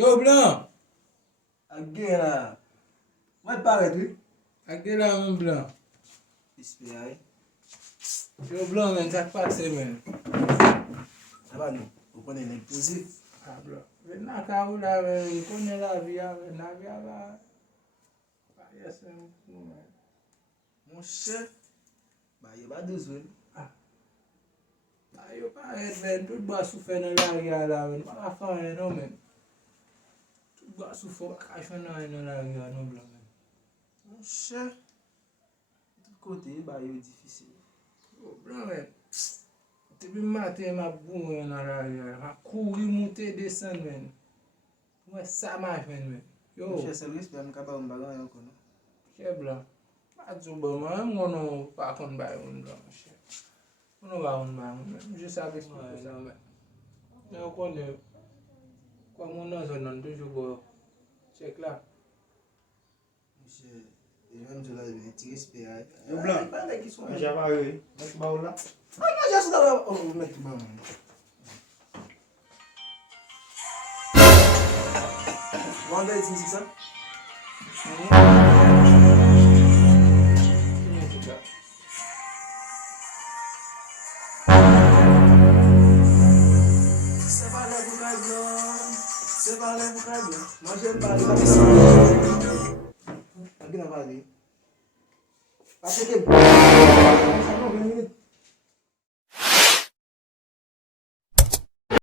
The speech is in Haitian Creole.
Yo, Blanc! Again là. Moi paraît oui. A ge la men, Blanc? Espérer. Yo, Blanc men, sak pase men. Ça va nous. Vous prenez l'imposé. A, Blanc. Ven nan ka ou la men, yi konen la vi a men, la vi a la. A, yes men, nou men. Mon cher. Bah, il y a pas de zone. A, yo pa et men, tout ba sou fè nan la vi a la men, pa ka fè an nou men. Tout ba sou fè, pa ka fè nan la vi a nou, Blanc men. Mon cher. Tout côté, bah, il est difficile. Yo, Blanc men, tepi maten ma boum nan la vi a, ma kouri monte desen men. Mwen sa ma fen men. Yo, Mon cher, c'est le respect, je ne bagan encore. che Blanc. Pa djou ba man, mwen nou pa kon bay un Blanc, che. Mwen nou ba un bay un men. Je sabe ki pou sa men. Men yo konen, kwa moun nan zon nan toujou go, chek la. Mon cher, les gens de la vie, tu respectes. Yo, Blanc. Pas les qui sont là. Mwen java yo e. Mwen ba ou la. Ah, moi, j'ai ça là. Oh, mec, maman. Wanda, c'est ça? C'est pas les boucailles, c'est pas les boucailles. Moi, j'aime pas les boucailles. Regarde, va aller. Après que. Ça va, 20 minutes.